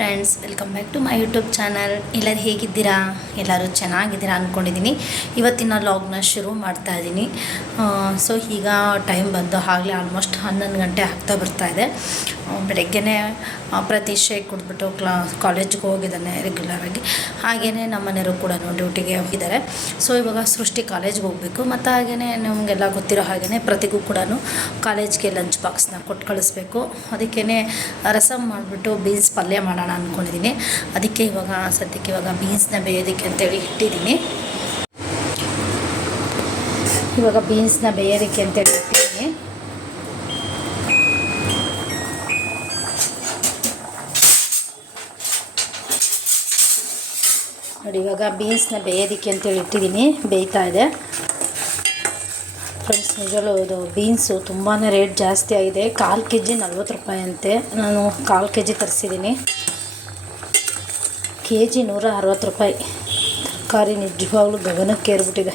Friends, welcome back to my YouTube channel. ಎಲ್ಲರೂ ಹೇಗಿದ್ದೀರಾ? ಎಲ್ಲರೂ ಚೆನ್ನಾಗಿದ್ದೀರಾ ಅಂದ್ಕೊಂಡಿದ್ದೀನಿ. ಇವತ್ತಿನ ಲಾಗ್ನ ಶುರು ಮಾಡ್ತಾ ಇದ್ದೀನಿ. ಸೊ ಈಗ ಟೈಮ್ ಬಂದು ಆಗಲೇ ಆಲ್ಮೋಸ್ಟ್ 11 ಗಂಟೆ ಆಗ್ತಾ ಬರ್ತಾಯಿದೆ. ಬೆಳಗ್ಗೆನೇ ಪ್ರತೀಕ್ಷೆ ಕುಡಿದ್ಬಿಟ್ಟು ಕಾಲೇಜಿಗೆ ಹೋಗಿದ್ದಾನೆ ರೆಗ್ಯುಲರಾಗಿ. ಹಾಗೆಯೇ ನಮ್ಮ ಮನೆಯವರು ಕೂಡ ಡ್ಯೂಟಿಗೆ ಹೋಗಿದ್ದಾರೆ. ಸೊ ಇವಾಗ ಸೃಷ್ಟಿ ಕಾಲೇಜ್ಗೆ ಹೋಗಬೇಕು. ಮತ್ತು ಹಾಗೆಯೇ ನಮಗೆಲ್ಲ ಗೊತ್ತಿರೋ ಹಾಗೆಯೇ ಪ್ರತಿಗೂ ಕೂಡ ಕಾಲೇಜ್ಗೆ ಲಂಚ್ ಬಾಕ್ಸ್ನ ಕೊಟ್ಟು ಕಳಿಸ್ಬೇಕು. ಅದಕ್ಕೇ ರಸಮ್ ಮಾಡಿಬಿಟ್ಟು ಬೀನ್ಸ್ ಪಲ್ಯ ಮಾಡೋಣ ಅಂದ್ಕೊಂಡಿದ್ದೀನಿ. ಅದಕ್ಕೆ ಸದ್ಯಕ್ಕೆ ಬೀನ್ಸ್ನ ಬೇಯೋದಕ್ಕೆ ಅಂತೇಳಿ ಇಟ್ಟಿದ್ದೀನಿ. ಬೀನ್ಸ್ನ ಬೇಯೋದಕ್ಕೆ ಅಂತೇಳಿ ಇಟ್ಟಿದ್ದೀನಿ. ನೋಡಿ, ಇವಾಗ ಬೀನ್ಸ್ನ ಬೇಯೋದಕ್ಕೆ ಅಂತೇಳಿ ಇಟ್ಟಿದ್ದೀನಿ. ಬೇಯ್ತಾ ಇದೆ. ಫ್ರೆಂಡ್ಸ್, ನಿಜವೂ ಇದು ಬೀನ್ಸು ತುಂಬಾ ರೇಟ್ ಜಾಸ್ತಿ ಆಗಿದೆ. 1/4 kg 40 ರೂಪಾಯಿ ಅಂತೆ. ನಾನು 1/4 kg ತರಿಸಿದ್ದೀನಿ. kg 160 ರೂಪಾಯಿ. ತರಕಾರಿ ನಿಜವಾಗ್ಲೂ ಗಗನಕ್ಕೆ ಏರ್ಬಿಟ್ಟಿದೆ.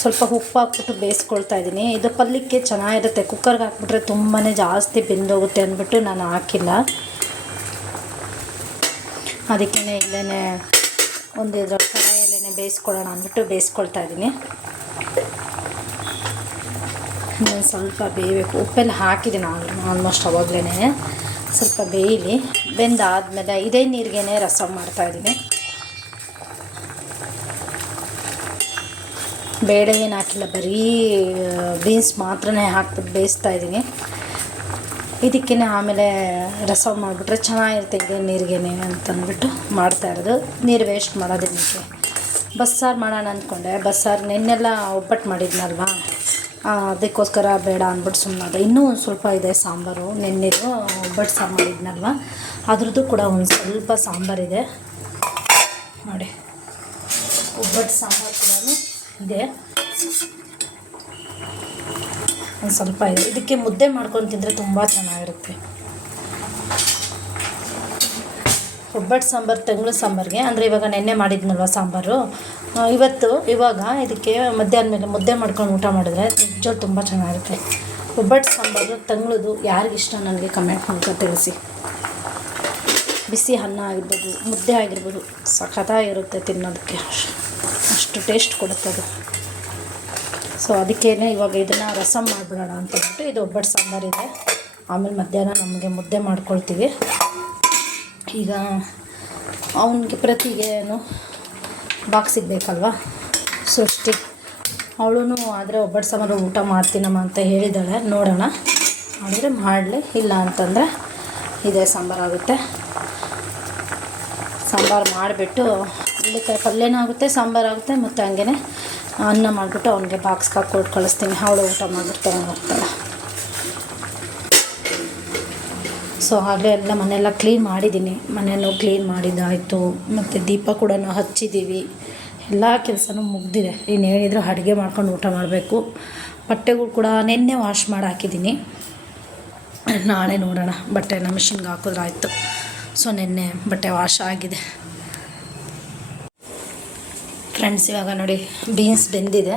ಸ್ವಲ್ಪ ಉಪ್ಪು ಹಾಕ್ಬಿಟ್ಟು ಬೇಯಿಸ್ಕೊಳ್ತಾ ಇದ್ದೀನಿ. ಇದು ಪಲ್ಯಕ್ಕೆ ಚೆನ್ನಾಗಿರುತ್ತೆ. ಕುಕ್ಕರ್ಗೆ ಹಾಕ್ಬಿಟ್ರೆ ತುಂಬಾ ಜಾಸ್ತಿ ಬೆಂದೋಗುತ್ತೆ ಅಂದ್ಬಿಟ್ಟು ನಾನು ಹಾಕಿಲ್ಲ. ಅದಕ್ಕೇ ಇಲ್ಲೇ ಒಂದು ಕಡಾಯಲ್ಲೇ ಬೇಯಿಸ್ಕೊಳ್ಳೋಣ ಅಂದ್ಬಿಟ್ಟು ಬೇಯಿಸ್ಕೊಳ್ತಾ ಇದ್ದೀನಿ. ಇನ್ನೊಂದು ಸ್ವಲ್ಪ ಬೇಯಬೇಕು. ಉಪ್ಪೆಲ್ಲ ಹಾಕಿದ್ದೀನಿ ಆಲ್ಮೋಸ್ಟ್ ಅವಾಗಲೇ. ಸ್ವಲ್ಪ ಬೇಯಲಿ. ಬೆಂದಾದಮೇಲೆ ಇದೇ ನೀರಿಗೇ ರಸಮ್ ಮಾಡ್ತಾಯಿದ್ದೀನಿ. ಬೇಳೆ ಏನು ಹಾಕಿಲ್ಲ, ಬರೀ ಬೀನ್ಸ್ ಮಾತ್ರನೇ ಹಾಕ್ಬಿಟ್ಟು ಬೇಯಿಸ್ತಾ ಇದ್ದೀನಿ. ಇದಕ್ಕೇ ಆಮೇಲೆ ರಸಮ್ ಮಾಡಿಬಿಟ್ರೆ ಚೆನ್ನಾಗಿರುತ್ತೆ ಇದೇ ನೀರಿಗೇನೆ ಅಂತಂದ್ಬಿಟ್ಟು ಮಾಡ್ತಾಯಿರೋದು. ನೀರು ವೇಸ್ಟ್ ಮಾಡೋದಕ್ಕೆ. ಬಸ್ಸಾರು ಮಾಡೋಣ ಅಂದ್ಕೊಂಡೆ. ಬಸ್ಸಾರು ನೆನ್ನೆಲ್ಲ ಒಬ್ಬಟ್ಟು ಮಾಡಿದ್ನಲ್ವ, ಅದಕ್ಕೋಸ್ಕರ ಬೇಡ ಅಂದ್ಬಿಟ್ಟು ಸುಮ್ಮನೆ. ಇನ್ನೂ ಒಂದು ಸ್ವಲ್ಪ ಇದೆ ಸಾಂಬಾರು. ನೆನ್ನೆದು ಒಬ್ಬಟ್ಟು ಸಾರು ಮಾಡಿದ್ನಲ್ವ, ಅದ್ರದ್ದು ಕೂಡ ಒಂದು ಸ್ವಲ್ಪ ಸಾಂಬಾರಿದೆ. ನೋಡಿ, ಒಬ್ಬಟ್ಟು ಸಾಂಬಾರು ಕೂಡ ಇದೆ. ಒಂದು ಸ್ವಲ್ಪ ಇದೆ. ಇದಕ್ಕೆ ಮುದ್ದೆ ಮಾಡ್ಕೊಂಡು ತಿಂದರೆ ತುಂಬ ಚೆನ್ನಾಗಿರುತ್ತೆ. ಒಬ್ಬಟ್ಟು ಸಾಂಬಾರು ತಂಗಳು ಸಾಂಬಾರಿಗೆ ಅಂದರೆ ಇವಾಗ ನೆನ್ನೆ ಮಾಡಿದ್ನಲ್ವ ಸಾಂಬಾರು, ಇವಾಗ ಇದಕ್ಕೆ ಮಧ್ಯಾಹ್ನ ಮೇಲೆ ಮುದ್ದೆ ಮಾಡ್ಕೊಂಡು ಊಟ ಮಾಡಿದ್ರೆ ನಿಜ ತುಂಬ ಚೆನ್ನಾಗಿರುತ್ತೆ. ಒಬ್ಬಟ್ಟು ಸಾಂಬಾರು ತಂಗಳದು ಯಾರಿಗಿಷ್ಟ ನನಗೆ ಕಮೆಂಟ್ ಮೂಲಕ ತಿಳಿಸಿ. ಬಿಸಿ ಅನ್ನ ಆಗಿರ್ಬೋದು, ಮುದ್ದೆ ಆಗಿರ್ಬೋದು, ಸಖತ್ತಾಗಿರುತ್ತೆ ತಿನ್ನೋದಕ್ಕೆ. ಅಷ್ಟು ಟೇಸ್ಟ್ ಕೊಡುತ್ತೆ ಅದು. ಸೊ ಅದಕ್ಕೇ ಇವಾಗ ಇದನ್ನು ರಸಮ್ ಮಾಡಿಬಿಡೋಣ ಅಂತಂದ್ಬಿಟ್ಟು ಇದು ಒಬ್ಬಟ್ಟು ಸಾಂಬಾರಿದೆ. ಆಮೇಲೆ ಮಧ್ಯಾಹ್ನ ನಮಗೆ ಮುದ್ದೆ ಮಾಡ್ಕೊಳ್ತೀವಿ. ಈಗ ಅವನಿಗೆ ಪ್ರತಿಗೇನು ಬಾಕ್ಸ್ ಸಿಗಬೇಕಲ್ವ ಸೃಷ್ಟಿ. ಅವಳು ಆದರೆ ಒಬ್ಬಟ್ಟು ಸಾಂಬಾರು ಊಟ ಮಾಡ್ತೀನಮ್ಮ ಅಂತ ಹೇಳಿದ್ದಾಳೆ. ನೋಡೋಣ, ಮಾಡಿದ್ರೆ ಮಾಡಲಿ, ಇಲ್ಲ ಅಂತಂದರೆ ಇದೇ ಸಾಂಬಾರಾಗುತ್ತೆ. ಸಾಂಬಾರು ಮಾಡಿಬಿಟ್ಟು ಹುಳ್ಳಿಕಾಯಿ ಪಲ್ಯನೂ ಆಗುತ್ತೆ, ಸಾಂಬಾರಾಗುತ್ತೆ. ಮತ್ತು ಹಂಗೇ ಅನ್ನ ಮಾಡಿಬಿಟ್ಟು ಅವನಿಗೆ ಬಾಕ್ಸ್ಗೆ ಹಾಕ್ಕೊಟ್ಟು ಕಳಿಸ್ತೀನಿ. ಅವಳು ಊಟ ಮಾಡಿಬಿಟ್ಟು ತಗೊಂಡು ಹೋಗ್ತಾಳೆ. ಸೊ ಆಗಲೇ ಎಲ್ಲ ಮನೆಯೆಲ್ಲ ಕ್ಲೀನ್ ಮಾಡಿದ್ದೀನಿ. ಮನೆಯೂ ಕ್ಲೀನ್ ಮಾಡಿದ್ದಾಯಿತು. ಮತ್ತು ದೀಪ ಕೂಡ ಹಚ್ಚಿದ್ದೀವಿ. ಎಲ್ಲ ಕೆಲಸನೂ ಮುಗ್ದಿದೆ. ಇನ್ನು ಹೇಳಿದ್ರು ಅಡುಗೆ ಮಾಡ್ಕೊಂಡು ಊಟ ಮಾಡಬೇಕು. ಬಟ್ಟೆಗಳು ಕೂಡ ನೆನ್ನೆ ವಾಶ್ ಮಾಡಿ ಹಾಕಿದ್ದೀನಿ. ನಾಳೆ ನೋಡೋಣ, ಬಟ್ಟೆನ ಮಿಷಿನ್ಗೆ ಹಾಕಿದ್ರೆ ಆಯಿತು. ಸೊ ನೆನ್ನೆ ಬಟ್ಟೆ ವಾಶ್ ಆಗಿದೆ. ಫ್ರೆಂಡ್ಸ್, ಇವಾಗ ನೋಡಿ ಬೀನ್ಸ್ ಬೆಂದಿದೆ.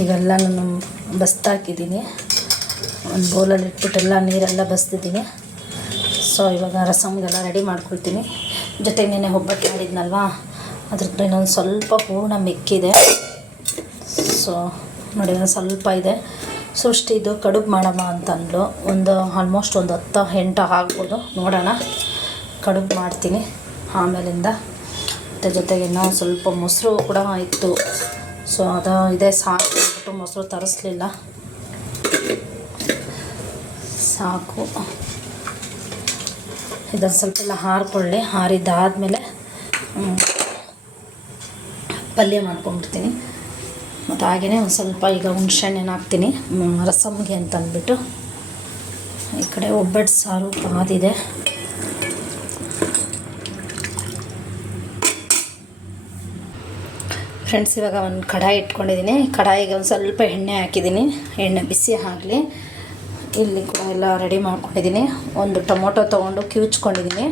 ಈಗೆಲ್ಲ ನಾನು ಬಸ್ತಾಕಿದ್ದೀನಿ. ಒಂದು ಬೌಲಲ್ಲಿ ಇಟ್ಬಿಟ್ಟೆಲ್ಲ ನೀರೆಲ್ಲ ಬಸ್ತಿದ್ದೀನಿ. ಸೊ ಇವಾಗ ರಸಮ್ಗೆಲ್ಲ ರೆಡಿ ಮಾಡ್ಕೊಳ್ತೀನಿ. ಜೊತೆಗೆ ನೆನ್ನೆ ಒಬ್ಬಟ್ಟು ಮಾಡಿದ್ನಲ್ವ, ಅದ್ರದ್ದು ಇನ್ನೊಂದು ಸ್ವಲ್ಪ ಹೂರ್ಣ ಮಿಕ್ಕಿದೆ. ಸೊ ನೋಡಿ, ಒಂದು ಸ್ವಲ್ಪ ಇದೆ. ಸೃಷ್ಟಿದು ಕಡುಬು ಮಾಡಮ್ಮ ಅಂತಂದು ಆಲ್ಮೋಸ್ಟ್ ಒಂದು 10-8 ಆಗ್ಬೋದು. ನೋಡೋಣ, ಕಡುಬು ಮಾಡ್ತೀನಿ ಆಮೇಲಿಂದ. ಮತ್ತು ಜೊತೆಗೆ ಇನ್ನೂ ಸ್ವಲ್ಪ ಮೊಸರು ಕೂಡ ಇತ್ತು. ಸೊ ಅದು ಇದೆ ಸಾಕು ಅಂದ್ಬಿಟ್ಟು ಮೊಸರು ತರಿಸ್ಲಿಲ್ಲ. ಸಾಕು, ಇದನ್ನು ಸ್ವಲ್ಪ ಎಲ್ಲ ಹಾರಿಕೊಳ್ಳಿ. ಹಾರಿದ್ದಾದಮೇಲೆ ಪಲ್ಯ ಮಾಡ್ಕೊಂಡ್ಬಿಡ್ತೀನಿ. ಮತ್ತು ಹಾಗೆಯೇ ಒಂದು ಸ್ವಲ್ಪ ಈಗ ಹುಣಸೆಹಣ್ಣು ಹಾಕ್ತೀನಿ ರಸಮ್ಗೆ ಅಂತಂದ್ಬಿಟ್ಟು. ಈ ಕಡೆ ಒಬ್ಬಟ್ಟು ಸಾರು ಕಾದಿದೆ. ಫ್ರೆಂಡ್ಸ್, ಇವಾಗ ಒಂದು ಕಡಾಯಿ ಇಟ್ಕೊಂಡಿದ್ದೀನಿ. ಕಡಾಯಿಗೆ ಒಂದು ಸ್ವಲ್ಪ ಎಣ್ಣೆ ಹಾಕಿದ್ದೀನಿ. ಎಣ್ಣೆ ಬಿಸಿ ಆಗಲಿ. ಇಲ್ಲಿ ಕೂಡ ಎಲ್ಲ ರೆಡಿ ಮಾಡ್ಕೊಂಡಿದ್ದೀನಿ. ಒಂದು ಟೊಮೊಟೊ ತೊಗೊಂಡು ಕಿವುಚ್ಕೊಂಡಿದ್ದೀನಿ.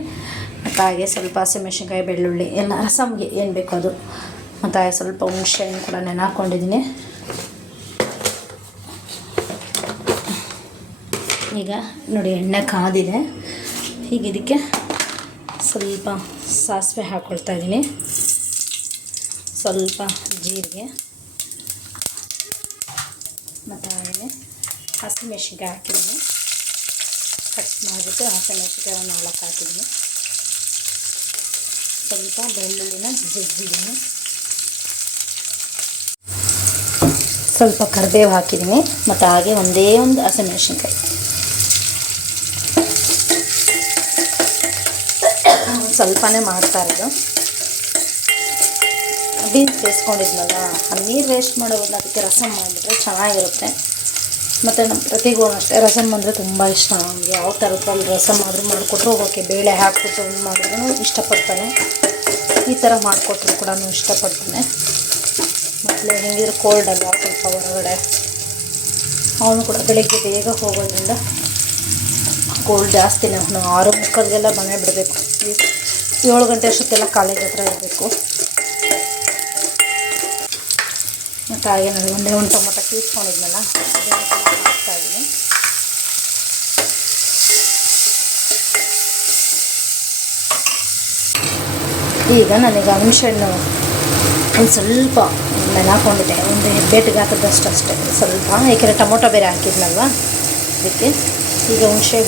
ಮತ್ತು ಹಾಗೆ ಸ್ವಲ್ಪ ಹಸಿಮೆಣಸಿನ್ಕಾಯಿ, ಬೆಳ್ಳುಳ್ಳಿ ಎಲ್ಲ ರಸಮ್ಗೆ ಏನು ಬೇಕೋ ಅದು. ಮತ್ತು ಹಾಗೆ ಸ್ವಲ್ಪ ಹುಣಸೆಹಣ್ಣು ಕೂಡ ನೆನೆಹಾಕ್ಕೊಂಡಿದ್ದೀನಿ. ಈಗ ನೋಡಿ ಎಣ್ಣೆ ಕಾದಿದೆ. ಹೀಗೆ ಇದಕ್ಕೆ ಸ್ವಲ್ಪ ಸಾಸಿವೆ ಹಾಕ್ಕೊಳ್ತಾ ಇದ್ದೀನಿ, ಸ್ವಲ್ಪ ಜೀರಿಗೆ ಮತ್ತು ಹಾಗೆಯೇ ಹಸಿಮೆಣಸಿನ್ಕಾಯಿ ಹಾಕಿದ್ದೀನಿ. ಕಟ್ ಮಾಡಿಬಿಟ್ಟು ಹಸಿಮೆಣಸಿನ್ಕಾಯಿ ಒಂದು 4 ಹಾಕಿದ್ದೀನಿ. ಸ್ವಲ್ಪ ಬೆಳ್ಳುಳ್ಳಿನ ಜಜ್ಜಿದ್ದೀನಿ, ಸ್ವಲ್ಪ ಕರಿಬೇವು ಹಾಕಿದ್ದೀನಿ ಮತ್ತು ಹಾಗೆ ಒಂದೇ ಒಂದು ಹಸಿಮೆಣಸಿನ್ಕಾಯಿ. ಸ್ವಲ್ಪನೇ ಮಾಡ್ತಾ ಇರೋದು. ಬೀನ್ಸ್ ಬೇಯಿಸ್ಕೊಂಡಿದ್ನಲ್ಲ, ಆ ನೀರು ವೇಸ್ಟ್ ಮಾಡೋದನ್ನ ಅದಕ್ಕೆ ರಸಮ್ ಮಾಡಿಬಿಟ್ರೆ ಚೆನ್ನಾಗಿರುತ್ತೆ. ಮತ್ತು ನಮ್ಮ ಪ್ರತಿಗೂ ಅಷ್ಟೇ ರಸಮ್ ಅಂದರೆ ತುಂಬ ಇಷ್ಟ. ನಮಗೆ ಯಾವ ಥರದ್ರಲ್ಲಿ ರಸಮ್ ಆದರೂ ಮಾಡಿಕೊಟ್ರು ಓಕೆ, ಬೇಳೆ ಹಾಕ್ಬಿಟ್ಟು ಮಾಡಿದ್ರೂ ಇಷ್ಟಪಡ್ತಾನೆ. ಈ ಥರ ಮಾಡಿಕೊಟ್ರು ಕೂಡ ಇಷ್ಟಪಡ್ತಾನೆ. ಮತ್ತು ಹೆಂಗಿದ್ರು ಕೋಲ್ಡ್ ಅಲ್ಲ, ಸ್ವಲ್ಪ ಹೊರಗಡೆ ಅವನು ಕೂಡ ಬೆಳಗ್ಗೆ ಬೇಗ ಹೋಗೋದ್ರಿಂದ ಕೋಲ್ಡ್ ಜಾಸ್ತಿನೇ. ಅವನು 6:30 ಮನೆ ಬಿಡಬೇಕು, 7 ಗಂಟೆ ಅಷ್ಟೊತ್ತೆಲ್ಲ ಕಾಲೇಜ್ ಹತ್ರ ಇರಬೇಕು. ಮತ್ತು ಹಾಗೆ ನಾನು ಒಂದೇ ಒಂದು ಟೊಮೊಟೊ ಕೀಸ್ಕೊಂಡಿದ್ನಲ್ಲ ಅದನ್ನು ಹಾಕ್ತಾಯಿದ್ದೀನಿ. ಈಗ ನನಗೆ ಹುಣಸೆಹಣ್ಣು ಒಂದು ಸ್ವಲ್ಪ ನೆನೆ ಹಾಕ್ಕೊಂಡಿದ್ದೆ, ಒಂದು ಹೆಬ್ಬೆಟ್ಟಿಗೆ ಹಾಕಿದಷ್ಟು ಅಷ್ಟೇ ಸ್ವಲ್ಪ, ಏಕೆಂದರೆ ಟೊಮೊಟೊ ಬೇರೆ ಹಾಕಿದ್ನಲ್ವ ಅದಕ್ಕೆ. ಈಗ ಹುಣಸೆ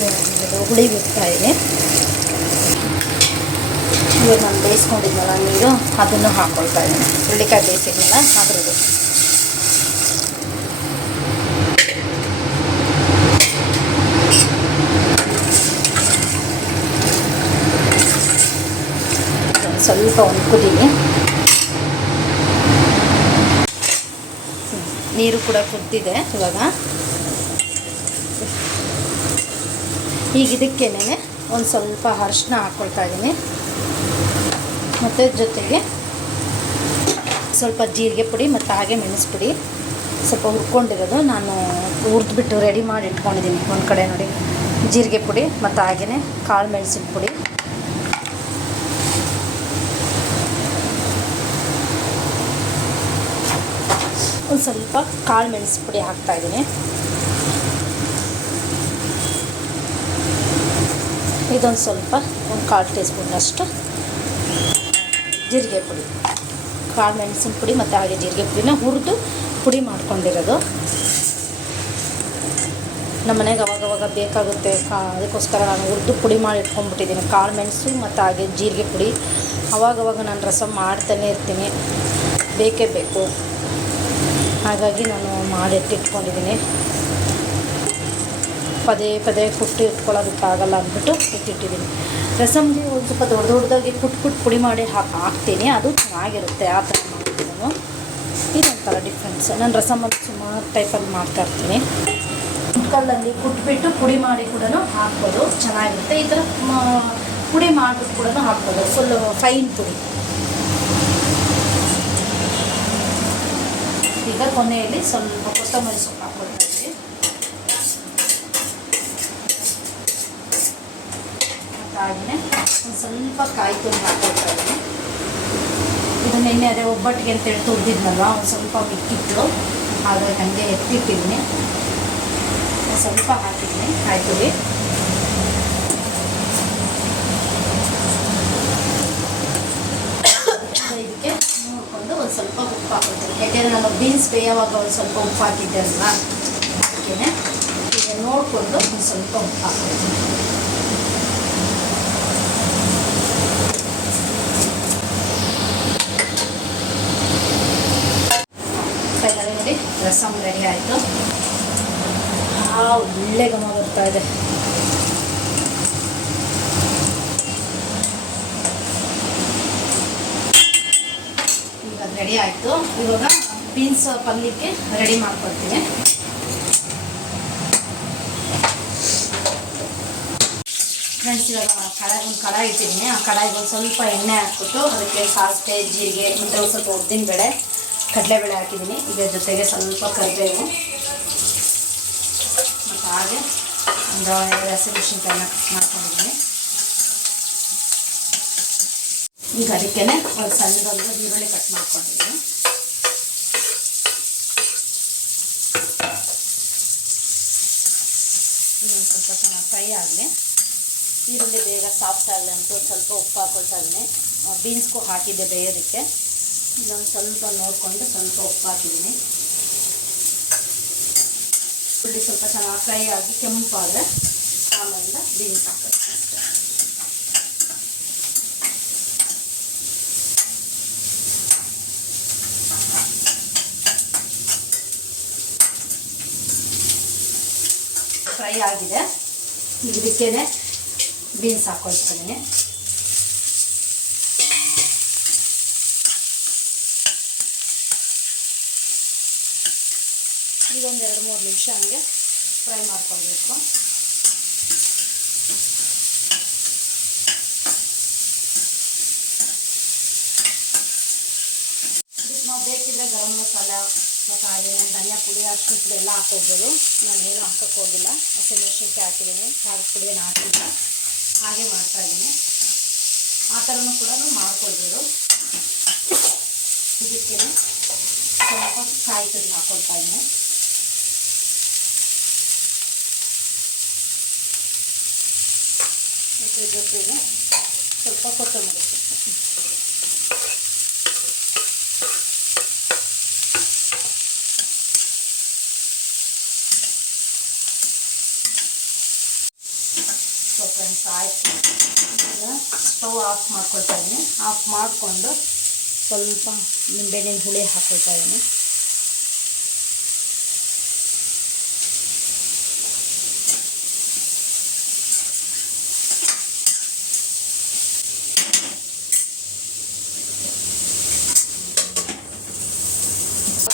ಹುಳಿ ಬಿಡ್ತಾಯಿದ್ದೀನಿ. ಇವಾಗ ನಾನು ಬೇಯಿಸ್ಕೊಂಡಿದ್ನಲ್ಲ ನೀರು ಅದನ್ನು ಹಾಕ್ಕೊಳ್ತಾ ಇದ್ದೀನಿ, ಹುರುಳಿಕಾಯಿ ಬೇಯಿಸಿದ್ನಲ್ಲ ಅದ್ರದ್ದು. ಸ್ವಲ್ಪ ಒಂದು ಕುದೀನಿ, ನೀರು ಕೂಡ ಕುದ್ದಿದೆ. ಇವಾಗ ಈಗ ಇದಕ್ಕೇನೆ ಒಂದು ಸ್ವಲ್ಪ ಅರಿಶಿನ ಹಾಕ್ಕೊಳ್ತಾ ಇದ್ದೀನಿ, ಮತ್ತು ಜೊತೆಗೆ ಸ್ವಲ್ಪ ಜೀರಿಗೆ ಪುಡಿ ಮತ್ತು ಹಾಗೆ ಮೆಣಸು ಪುಡಿ ಸ್ವಲ್ಪ ಹುರ್ಕೊಂಡಿರೋದು ನಾನು ಹುರಿದ್ಬಿಟ್ಟು ರೆಡಿ ಮಾಡಿ ಇಟ್ಕೊಂಡಿದ್ದೀನಿ ಒಂದು ಕಡೆ ನೋಡಿ. ಜೀರಿಗೆ ಪುಡಿ ಮತ್ತು ಹಾಗೆಯೇ ಕಾಳು ಮೆಣಸಿನ ಪುಡಿ, ಒಂದು ಸ್ವಲ್ಪ ಕಾಳು ಮೆಣಸು ಪುಡಿ ಹಾಕ್ತಾಯಿದ್ದೀನಿ. ಇದೊಂದು ಸ್ವಲ್ಪ ಒಂದು 1/4 ಟೀ ಸ್ಪೂನಷ್ಟು ಜೀರಿಗೆ ಪುಡಿ, ಕಾಳು ಮೆಣಸಿನ ಪುಡಿ ಮತ್ತು ಹಾಗೆ ಜೀರಿಗೆ ಪುಡಿನ ಹುರಿದು ಪುಡಿ ಮಾಡ್ಕೊಂಡಿರೋದು. ನಮ್ಮ ಮನೆಗೆ ಅವಾಗವಾಗ ಬೇಕಾಗುತ್ತೆ, ಅದಕ್ಕೋಸ್ಕರ ನಾನು ಹುರಿದು ಪುಡಿ ಮಾಡಿ ಇಟ್ಕೊಂಡ್ಬಿಟ್ಟಿದ್ದೀನಿ. ಕಾಳು ಮೆಣಸು ಮತ್ತು ಹಾಗೆ ಜೀರಿಗೆ ಪುಡಿ ಅವಾಗವಾಗ ನಾನು ರಸಮ್ ಮಾಡ್ತಾನೆ ಇರ್ತೀನಿ, ಬೇಕೇ ಬೇಕು. ಹಾಗಾಗಿ ನಾನು ಮಾಡಿಟ್ಟಿಟ್ಕೊಂಡಿದ್ದೀನಿ. ಪದೇ ಪದೇ ಕುಟ್ಟಿ ಇಟ್ಕೊಳ್ಳೋದಕ್ಕಾಗಲ್ಲ ಅಂದ್ಬಿಟ್ಟು ಇಟ್ಟಿಟ್ಟಿದ್ದೀನಿ. ರಸಮ್ಗೆ ಒಂದು ಸ್ವಲ್ಪ ದೊಡ್ಡದಾಗಿ ಕುಟ್ಟು ಪುಡಿ ಮಾಡಿ ಹಾಕ್ತೀನಿ, ಅದು ಚೆನ್ನಾಗಿರುತ್ತೆ. ಆ ಥರ ಮಾಡ್ತೀನಿ ನಾನು. ಇದೊಂಥರ ಡಿಫ್ರೆನ್ಸ್. ನಾನು ರಸಮಲ್ಲಿ ಸುಮಾರು ಟೈಪಲ್ಲಿ ಮಾಡ್ತಾಯಿರ್ತೀನಿ. ಕುಕ್ಕರಲ್ಲಿ ಕುಟ್ಬಿಟ್ಟು ಪುಡಿ ಮಾಡಿ ಕೂಡ ಹಾಕ್ಬೋದು, ಚೆನ್ನಾಗಿರುತ್ತೆ. ಈ ಥರ ಪುಡಿ ಮಾಡಿಬಿಟ್ಟು ಕೂಡ ಹಾಕ್ಬೋದು, ಫುಲ್ ಫೈನ್ ಪುಡಿ. ಈಗ ಕೊನೆಯಲ್ಲಿ ಸ್ವಲ್ಪ ಕೊತ್ತಂಬರಿ ಸೊಪ್ಪು ಹಾಕ್ಕೊಳ್ತಾ ಇದ್ದೀವಿ. ಮತ್ತು ಹಾಗೆಯೇ ಒಂದು ಸ್ವಲ್ಪ ಕಾಯಿ ತುರಿ ಹಾಕ್ಕೊಳ್ತಾ ಇದ್ದೀನಿ. ಇದು ನೆನ್ನೆ ಅದೇ ಒಬ್ಬಟ್ಟಿಗೆ ಅಂತೇಳಿ ತುರಿದಿದ್ನಲ್ವ, ಒಂದು ಸ್ವಲ್ಪ ಮಿಕ್ಕಿತ್ತು, ಹಾಗಾಗಿ ಹಂಗೆ ಎತ್ತಿಟ್ಟಿದ್ದೀನಿ. ಸ್ವಲ್ಪ ಹಾಕಿದ್ದೀನಿ ಕಾಯಿ ತುರಿ. ಇದಕ್ಕೆ ನೋಡಿಕೊಂಡು ಒಂದು ಸ್ವಲ್ಪ ಉಪ್ಪು ಹಾಕ್ಕೊಳ್ತೀನಿ, ಯಾಕೆಂದರೆ ನಾನು ಬೀನ್ಸ್ ಬೇಯೋವಾಗ ಒಂದು ಸ್ವಲ್ಪ ಉಪ್ಪು ಹಾಕಿದ್ದೆ ಅಲ್ವ, ಅದಕ್ಕೇ ಈಗ ನೋಡಿಕೊಂಡು ಒಂದು ಸ್ವಲ್ಪ ಉಪ್ಪು ಹಾಕ್ಕೊಳ್ತೀನಿ. ಫೈನಲಿ ನೋಡಿ ರಸಮ್ ರೆಡಿ ಆಯಿತು. ಒಳ್ಳೆ ಘಮ ಬರ್ತಾ ಇದೆ. ಈಗ ರೆಡಿ ಆಯಿತು. ಇವಾಗ ಬೀನ್ಸ್ ಪಲ್ಯಕ್ಕೆ ರೆಡಿ ಮಾಡ್ಕೊಳ್ತೀನಿ. ಫ್ರೆಂಡ್ಸ್, ಇವಾಗ ಒಂದು ಕಡಾಯಿ ಇಟ್ಟಿದ್ದೀನಿ. ಆ ಕಡಾಯಿಗೆ ಒಂದು ಸ್ವಲ್ಪ ಎಣ್ಣೆ ಹಾಕ್ಬಿಟ್ಟು ಅದಕ್ಕೆ ಸಾಸಿವೆ, ಜೀರಿಗೆ ಮತ್ತು ಒಂದು ಸ್ವಲ್ಪ ಉದ್ದಿನಬೇಳೆ, ಕಡಲೆಬೇಳೆ ಹಾಕಿದ್ದೀನಿ. ಇದರ ಜೊತೆಗೆ ಸ್ವಲ್ಪ ಕರಿಬೇವು ಮತ್ತು ಹಾಗೆ ಒಂದು 2 ಹಸಿಮೆಣಸಿನ್ಕಾಯಿನ ಮಾಡ್ಕೊಂಡಿದ್ದೀನಿ. ಈಗ ಅದಕ್ಕೇ ಒಂದು ಸಣ್ಣದೊಂದು ಈರುಳ್ಳಿ ಕಟ್ ಮಾಡ್ಕೊಂಡಿದ್ದೀನಿ. ಇದೊಂದು ಸ್ವಲ್ಪ ಚೆನ್ನಾಗಿ ಫ್ರೈ ಆಗಲಿ. ಈರುಳ್ಳಿ ಬೇಗ ಸಾಫ್ಟ್ ಆಗಲಿ ಅಂತ ಒಂದು ಸ್ವಲ್ಪ ಉಪ್ಪು ಹಾಕೊಳ್ತಾ ಇದ್ದೀನಿ. ಬೀನ್ಸ್ಗೂ ಹಾಕಿದ್ದೆ ಬೇಯೋದಕ್ಕೆ. ಇನ್ನೊಂದು ಸ್ವಲ್ಪ ನೋಡಿಕೊಂಡು ಸ್ವಲ್ಪ ಉಪ್ಪು ಹಾಕಿದ್ದೀನಿ. ಈರುಳ್ಳಿ ಸ್ವಲ್ಪ ಚೆನ್ನಾಗಿ ಫ್ರೈ ಆಗಿ ಕೆಂಪಾದರೆ ಆಮೇಲೆ ಬೀನ್ಸ್ ಹಾಕೋದು ಅಷ್ಟೇ. ಫ್ರೈ ಆಗಿದೆ. ಇದಕ್ಕೆ ಬೀನ್ಸ್ ಹಾಕೊಳ್ತೀನಿ. ಇದೊಂದು 2-3 ನಿಮಿಷ ಹಂಗೆ ಫ್ರೈ ಮಾಡ್ಕೊಳ್ಬೇಕು. ಇದಕ್ಕೆ ನಾವು ಬೇಕಿದ್ರೆ ಗರಂ ಮಸಾಲ ಮತ್ತು ಹಾಗೆ ಧನಿಯಾ ಪುಡಿ, ಅರಿಶಿನ ಪುಡಿ ಎಲ್ಲ ಹಾಕೋಬೋದು. ನಾನೇನು ಹಾಕೋಕ್ಕೆ ಹೋಗಿಲ್ಲ. ಹಸಿಮೆಣಸಿನ್ಕಾಯಿ ಹಾಕಿದ್ದೀನಿ, ಖಾರದ ಪುಡಿ ಏನು ಹಾಕಿಲ್ಲ, ಹಾಗೆ ಮಾಡ್ತಾಯಿದ್ದೀನಿ. ಆ ಥರನೂ ಕೂಡ ಮಾಡ್ಕೊಳ್ಬೋದು. ಇದಕ್ಕೆ ಸ್ವಲ್ಪ ಕಾಯಿ ತುರಿ ಹಾಕ್ಕೊಳ್ತಾ ಇದ್ದೀನಿ. ಮತ್ತು ಜೊತೆಗೆ ಸ್ವಲ್ಪ ಕೊತ್ತಂಬರಿ ಸೊಪ್ಪು. ಫ್ರೆಂಡ್ಸ್ ಆಯಿತು. ಈಗ ಸ್ಟವ್ ಆಫ್ ಮಾಡ್ಕೊಳ್ತಾ ಇದ್ದೀನಿ. ಆಫ್ ಮಾಡಿಕೊಂಡು ಸ್ವಲ್ಪ ನಿಂಬೆಹಣ್ಣಿನ ಹುಳಿ ಹಾಕ್ಕೊಳ್ತಾ ಇದ್ದೀನಿ.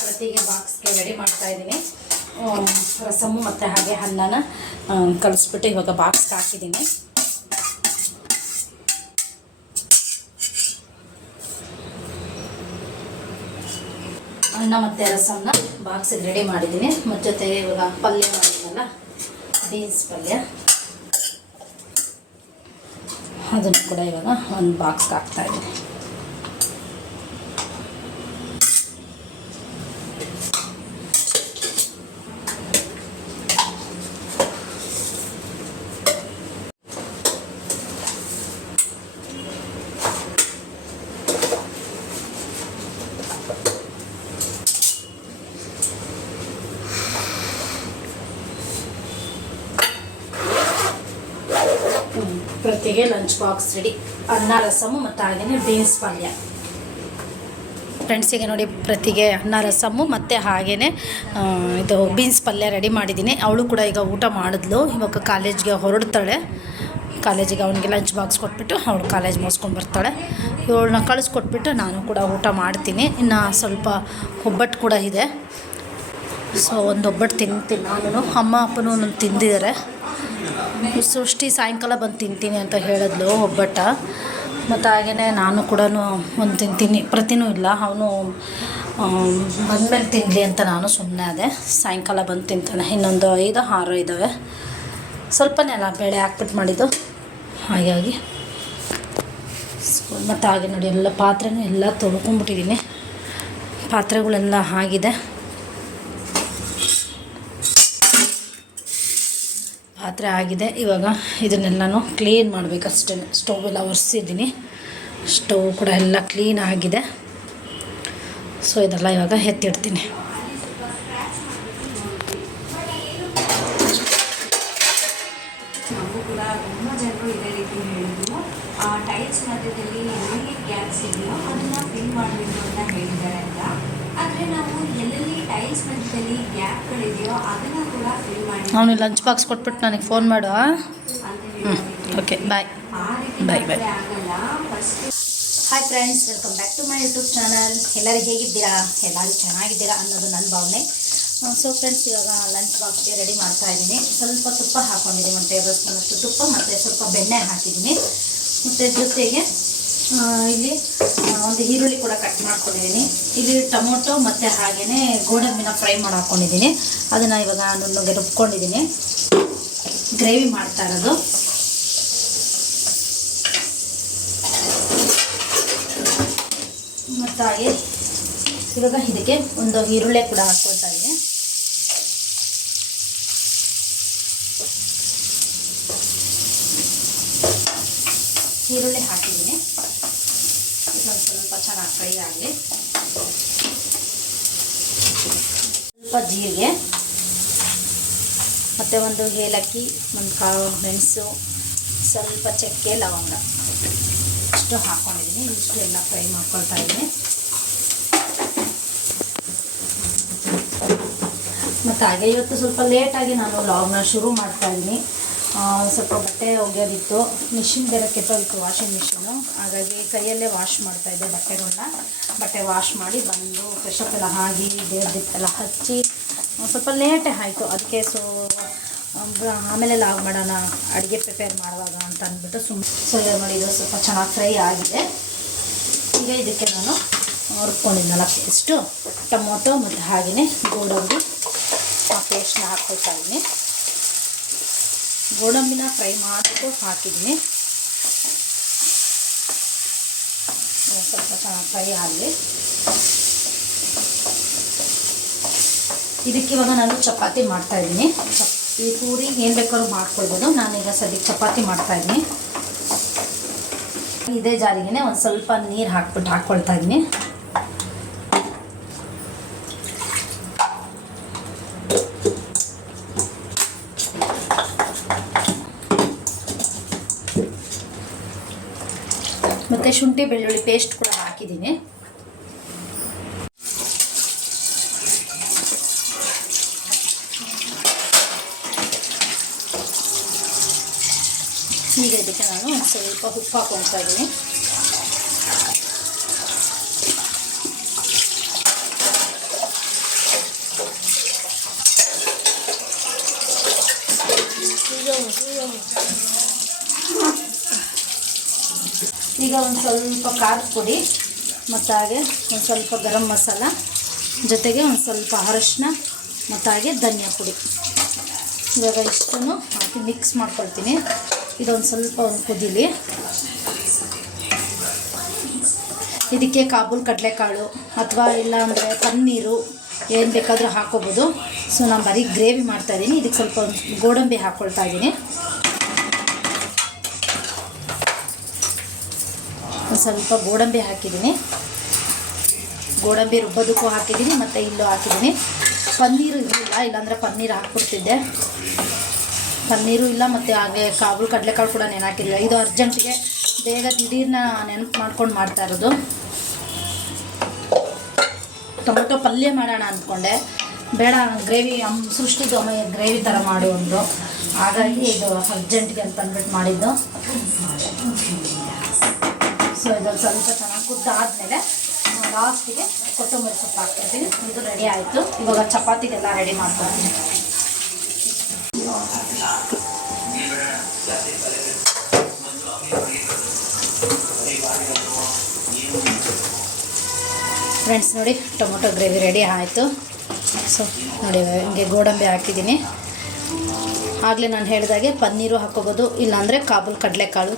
ಪ್ರತಿಗೆ ಬಾಕ್ಸ್ಗೆ ರೆಡಿ ಮಾಡ್ತಾ ಇದ್ದೀನಿ. ರಸಮ್ಮು ಮತ್ತು ಹಾಗೆ ಅನ್ನನ ಕಲಿಸ್ಬಿಟ್ಟು ಇವಾಗ ಬಾಕ್ಸ್ಗೆ ಹಾಕಿದ್ದೀನಿ. ಅನ್ನ ಮತ್ತು ರಸಮ್ನ ಬಾಕ್ಸಿಗೆ ರೆಡಿ ಮಾಡಿದ್ದೀನಿ. ಮತ್ತು ಜೊತೆಗೆ ಇವಾಗ ಪಲ್ಯ ಮಾಡಿದ್ನಲ್ಲ, ಬೀನ್ಸ್ ಪಲ್ಯ, ಅದನ್ನು ಕೂಡ ಇವಾಗ ಒಂದು ಬಾಕ್ಸ್ಗೆ ಹಾಕ್ತಾಯಿದ್ದೀನಿ. ಪ್ರತಿಗೆ ಲಂಚ್ ಬಾಕ್ಸ್ ರೆಡಿ. ಅನ್ನ ರಸಮ್ಮು ಮತ್ತು ಹಾಗೆಯೇ ಬೀನ್ಸ್ ಪಲ್ಯ. ಫ್ರೆಂಡ್ಸಿಗೆ ನೋಡಿ, ಪ್ರತಿಗೆ ಅನ್ನ ರಸಮ್ಮು ಮತ್ತು ಹಾಗೆಯೇ ಇದು ಬೀನ್ಸ್ ಪಲ್ಯ ರೆಡಿ ಮಾಡಿದ್ದೀನಿ. ಅವಳು ಕೂಡ ಈಗ ಊಟ ಮಾಡಿದ್ಲು. ಇವಾಗ ಕಾಲೇಜ್ಗೆ ಹೊರಡ್ತಾಳೆ. ಕಾಲೇಜಿಗೆ ಅವನಿಗೆ ಲಂಚ್ ಬಾಕ್ಸ್ ಕೊಟ್ಬಿಟ್ಟು ಅವಳು ಕಾಲೇಜ್ ಮುಗಿಸ್ಕೊಂಡು ಬರ್ತಾಳೆ. ಇವಳನ್ನ ಕಳಿಸ್ಕೊಟ್ಬಿಟ್ಟು ನಾನು ಕೂಡ ಊಟ ಮಾಡ್ತೀನಿ. ಇನ್ನು ಸ್ವಲ್ಪ ಒಬ್ಬಟ್ಟು ಕೂಡ ಇದೆ. ಸೊ ಒಂದು ಒಬ್ಬಟ್ಟು ತಿಂತೀನಿ ನಾನು. ಅಮ್ಮ ಅಪ್ಪನೂ ಒಂದೊಂದು ತಿಂದಿದ್ದಾರೆ. ಸೃಷ್ಟಿ ಸಾಯಂಕಾಲ ಬಂದು ತಿಂತೀನಿ ಅಂತ ಹೇಳಿದ್ಲು ಒಬ್ಬಟ್ಟ. ಮತ್ತು ಹಾಗೆಯೇ ನಾನು ಕೂಡ ಒಂದು ತಿಂತೀನಿ. ಪ್ರತಿನೂ ಇಲ್ಲ, ಅವನು ಬಂದಮೇಲೆ ತಿನ್ನಲಿ ಅಂತ ನಾನು ಸುಮ್ಮನೆ ಅದೇ. ಸಾಯಂಕಾಲ ಬಂದು ತಿಂತಾನೆ. ಇನ್ನೊಂದು 5-6 ಇದ್ದಾವೆ. ಸ್ವಲ್ಪನೇ ಅಲ್ಲ ಬೇಳೆ ಹಾಕ್ಬಿಟ್ಟು ಮಾಡಿದ್ದು, ಹಾಗಾಗಿ. ಮತ್ತು ಹಾಗೆ ನೋಡಿ, ಎಲ್ಲ ಪಾತ್ರೆನೂ ಎಲ್ಲ ತೊಳ್ಕೊಂಬಿಟ್ಟಿದ್ದೀನಿ. ಪಾತ್ರೆಗಳೆಲ್ಲ ಆಗಿದೆ. ಪಾತ್ರೆ ಆಗಿದೆ. ಇವಾಗ ಇದನ್ನೆಲ್ಲನೂ ಕ್ಲೀನ್ ಮಾಡಬೇಕಷ್ಟೇ. ಸ್ಟವ್ ಎಲ್ಲ ಒರೆಸಿದ್ದೀನಿ. ಸ್ಟವ್ ಕೂಡ ಎಲ್ಲ ಕ್ಲೀನ್ ಆಗಿದೆ. ಸೊ ಇದೆಲ್ಲ ಇವಾಗ ಎತ್ತಿಡ್ತೀನಿ. ಟೈಲ್ಸ್ ಮಧ್ಯದಲ್ಲಿ ಎಲ್ಲೆಲ್ಲಿ ಗ್ಯಾಪ್ಸ್ ಇದೆಯೋ ಅದನ್ನು ಫಿಲ್ ಮಾಡಬೇಕು ಅಂತ ಹೇಳಿದ್ದಾರೆ ಅಂತ. ಆದರೆ ನಾವು ಎಲ್ಲೆಲ್ಲಿ ಟೈಲ್ಸ್ ಮಧ್ಯದಲ್ಲಿ ಗ್ಯಾಪ್ಗಳಿದೆಯೋ ಅದನ್ನು ಕೂಡ ಫಿಲ್ ಮಾಡಿ. ಅವನು ಲಂಚ್ ಬಾಕ್ಸ್ ಕೊಟ್ಬಿಟ್ಟು ನನಗೆ ಫೋನ್ ಮಾಡು. Okay, bye bye bye. Hi friends, welcome back to my YouTube channel. ಎಲ್ಲರೂ ಹೇಗಿದ್ದೀರಾ? ಎಲ್ಲರೂ ಚೆನ್ನಾಗಿದ್ದೀರಾ ಅನ್ನೋದು ನನ್ನ ಭಾವನೆ. ಸೊ ಫ್ರೆಂಡ್ಸ್, ಇವಾಗ ಲಂಚ್ ಬಾಕ್ಸ್ಗೆ ರೆಡಿ ಮಾಡ್ತಾ ಇದ್ದೀನಿ. ಸ್ವಲ್ಪ ತುಪ್ಪ ಹಾಕ್ಕೊಂಡಿದ್ದೀನಿ, 1 ಟೇಬಲ್ ಸ್ಪೂನಷ್ಟು ತುಪ್ಪ ಮತ್ತು ಸ್ವಲ್ಪ ಬೆಣ್ಣೆ ಹಾಕಿದ್ದೀನಿ. ಮತ್ತು ಜೊತೆಗೆ ಇಲ್ಲಿ ಒಂದು ಈರುಳ್ಳಿ ಕೂಡ ಕಟ್ ಮಾಡ್ಕೊಂಡಿದ್ದೀನಿ. ಇಲ್ಲಿ ಟೊಮೊಟೊ ಮತ್ತು ಹಾಗೆಯೇ ಗೋಡಂಬಿನ ಮೀನ ಫ್ರೈ ಮಾಡಿ ಹಾಕ್ಕೊಂಡಿದ್ದೀನಿ. ಅದನ್ನು ಇವಾಗ ನುಣ್ಣಗೆ ರುಬ್ಕೊಂಡಿದ್ದೀನಿ. ಗ್ರೇವಿ ಮಾಡ್ತಾ ಇರೋದು. ಮತ್ತು ಹಾಗೆ ಇವಾಗ ಇದಕ್ಕೆ ಒಂದು ಈರುಳ್ಳಿ ಕೂಡ ಹಾಕ್ಕೊಳ್ತಾ ಇದ್ದೀನಿ. ಈರುಳ್ಳಿ ಹಾಕಿದ್ದೀನಿ. ಇದೊಂದು ಸ್ವಲ್ಪ ಚೆನ್ನಾಗಿ ಫ್ರೈ ಆಗಲಿ. ಸ್ವಲ್ಪ ಜೀರಿಗೆ ಮತ್ತು ಒಂದು ಏಲಕ್ಕಿ, ಒಂದು ಕಾಳು ಮೆಣಸು, ಸ್ವಲ್ಪ ಚಕ್ಕೆ, ಲವಂಗ ಇಷ್ಟು ಹಾಕ್ಕೊಂಡಿದ್ದೀನಿ. ಇಷ್ಟು ಎಲ್ಲ ಫ್ರೈ ಮಾಡ್ಕೊಳ್ತಾ ಇದ್ದೀನಿ. ಮತ್ತು ಹಾಗೆ ಇವತ್ತು ಸ್ವಲ್ಪ ಲೇಟಾಗಿ ನಾನು ವ್ಲಾಗ್ನ ಶುರು ಮಾಡ್ತಾಯಿದ್ದೀನಿ. ಸ್ವಲ್ಪ ಬಟ್ಟೆ ಒಗೆಯೋದಿತ್ತು, ಮಿಷಿನ್ ಬೇರೆ ಕೆಟ್ಟೋಗಿತ್ತು, ವಾಷಿಂಗ್ ಮಿಷಿನು. ಹಾಗಾಗಿ ಕೈಯಲ್ಲೇ ವಾಶ್ ಮಾಡ್ತಾಯಿದ್ದೆ ಬಟ್ಟೆ ವಾಶ್ ಮಾಡಿ ಬಂದು ಫ್ರೆಶಪ್ ಎಲ್ಲ ಆಗಿ ದೇವ್ರದಿತ್ತೆಲ್ಲ ಹಚ್ಚಿ ಸ್ವಲ್ಪ ಲೇಟೇ ಆಯಿತು. ಅದಕ್ಕೆ ಆಮೇಲೆ ಲಾಗ್ ಮಾಡೋಣ ಅಡುಗೆ ಪ್ರಿಪೇರ್ ಮಾಡುವಾಗ ಅಂತ ಅಂದ್ಬಿಟ್ಟು ಸುಮ್ಮನೆ ನೋಡಿ. ಇದು ಸ್ವಲ್ಪ ಚೆನ್ನಾಗಿ ಫ್ರೈ ಆಗಿದೆ. ಈಗ ಇದಕ್ಕೆ ನಾನು ಹುರ್ಕೊಂಡಿದ್ದೆನಲ್ಲ ಪೇಸ್ಟು, ಟೊಮೊಟೊ ಮತ್ತು ಹಾಗೆಯೇ ಗೋಡಂಬಿ ಆ ಪೇಸ್ಟ್ನ ಹಾಕ್ಕೊಳ್ತಾ ಇದ್ದೀನಿ. ಗೋಡಂಬಿನ ಫ್ರೈ ಮಾಡಿಬಿಟ್ಟು ಹಾಕಿದ್ದೀನಿ. ಸ್ವಲ್ಪ ಚೆನ್ನಾಗಿ ಫ್ರೈ ಆಗಲಿ. ಇದಕ್ಕೆ ಇವಾಗ ನಾನು ಚಪಾತಿ ಮಾಡ್ತಾಯಿದ್ದೀನಿ. ಈ ಪೂರಿ ಏನು ಬೇಕಾದ್ರೂ ಮಾಡ್ಕೊಳ್ಬೋದು. ನಾನೀಗ ಸದ್ಯಕ್ಕೆ ಚಪಾತಿ ಮಾಡ್ತಾಯಿದ್ದೀನಿ. ಇದೇ ಜಾರಿಗೆ ಒಂದು ಸ್ವಲ್ಪ ನೀರು ಹಾಕ್ಕೊಳ್ತಾ ಇದ್ದೀನಿ. ಮತ್ತು ಶುಂಠಿ ಬೆಳ್ಳುಳ್ಳಿ ಪೇಸ್ಟ್ ಕೂಡ ಹಾಕಿದ್ದೀನಿ. ಈಗ ಇದಕ್ಕೆ ನಾನು ಒಂದು ಸ್ವಲ್ಪ ಉಪ್ಪು ಹಾಕ್ಕೊಳ್ತಾ ಇದ್ದೀನಿ. ಈಗ ಒಂದು ಸ್ವಲ್ಪ ಖಾರದ ಪುಡಿ ಮತ್ತು ಹಾಗೆ ಒಂದು ಸ್ವಲ್ಪ ಗರಂ ಮಸಾಲ, ಜೊತೆಗೆ ಒಂದು ಸ್ವಲ್ಪ ಅರಶಿನ ಮತ್ತು ಹಾಗೆ ಧನಿಯಾ ಪುಡಿ. ಇವಾಗ ಇಷ್ಟನ್ನು ಹಾಕಿ ಮಿಕ್ಸ್ ಮಾಡ್ಕೊಳ್ತೀನಿ. ಇದೊಂದು ಸ್ವಲ್ಪ ಕುದೀಲಿ. ಇದಕ್ಕೆ ಕಾಬೂಲ್ ಕಡಲೆಕಾಳು ಅಥವಾ ಇಲ್ಲ ಅಂದರೆ ಪನ್ನೀರು ಏನು ಬೇಕಾದರೂ ಹಾಕೋಬೋದು. ಸೊ ನಾನು ಬರೀ ಗ್ರೇವಿ ಮಾಡ್ತಾಯಿದ್ದೀನಿ. ಇದಕ್ಕೆ ಸ್ವಲ್ಪ ಗೋಡಂಬಿ ಹಾಕ್ಕೊಳ್ತಾ ಇದ್ದೀನಿ. ಒಂದು ಸ್ವಲ್ಪ ಗೋಡಂಬಿ ಹಾಕಿದ್ದೀನಿ. ಗೋಡಂಬಿ ರುಬ್ಬೋದಕ್ಕೂ ಹಾಕಿದ್ದೀನಿ ಮತ್ತು ಇಲ್ಲೂ ಹಾಕಿದ್ದೀನಿ. ಪನ್ನೀರು ಇರಲಿಲ್ಲ, ಇಲ್ಲಾಂದರೆ ಪನ್ನೀರು ಹಾಕ್ಬಿಡ್ತಿದ್ದೆ. ಪನ್ನೀರು ಇಲ್ಲ ಮತ್ತು ಹಾಗೆ ಕಾಬೂಲ್ ಕಡಲೆಕಾಳು ಕೂಡ ನೆನೆಹಾಕಿರಲಿಲ್ಲ. ಇದು ಅರ್ಜೆಂಟಿಗೆ ಬೇಗ ದಿಢೀರ್ನ ನೆನಪು ಮಾಡ್ಕೊಂಡು ಮಾಡ್ತಾ ಇರೋದು. ಟೊಮೊಟೊ ಪಲ್ಯ ಮಾಡೋಣ ಅಂದ್ಕೊಂಡೆ, ಬೇಡ ಗ್ರೇವಿ ಸೃಷ್ಟಿದು ಗ್ರೇವಿ ಥರ ಮಾಡು ಅಂದರು. ಹಾಗಾಗಿ ಇದು ಅರ್ಜೆಂಟಿಗೆ ಅಂತ ಅಂದ್ಬಿಟ್ಟು ಮಾಡಿದ್ದು. ಸೊ ಇದೊಂದು ಸ್ವಲ್ಪ ಚೆನ್ನಾಗಿ ಕುದ್ದಾದಮೇಲೆ ಲಾಸ್ಟಿಗೆ ಕೊತ್ತಂಬರಿ ಸೊಪ್ಪು ಹಾಕ್ತಿರ್ತೀನಿ. ಇದು ರೆಡಿ ಆಯಿತು. ಇವಾಗ ಚಪಾತಿಗೆಲ್ಲ ರೆಡಿ ಮಾಡ್ಕೊಳ್ತೀನಿ. ಫ್ರೆಂಡ್ಸ್ ನೋಡಿ, ಟೊಮೊಟೊ ಗ್ರೇವಿ ರೆಡಿ ಆಯಿತು. ಸೊ ನೋಡಿ ಹಿಂಗೆ ಗೋಡಂಬಿ ಹಾಕಿದ್ದೀನಿ. ಆಗಲೇ ನಾನು ಹೇಳಿದಾಗೆ ಪನ್ನೀರು ಹಾಕ್ಕೋಬೋದು, ಇಲ್ಲಾಂದರೆ ಕಾಬೂಲ್ ಕಡಲೆಕಾಳು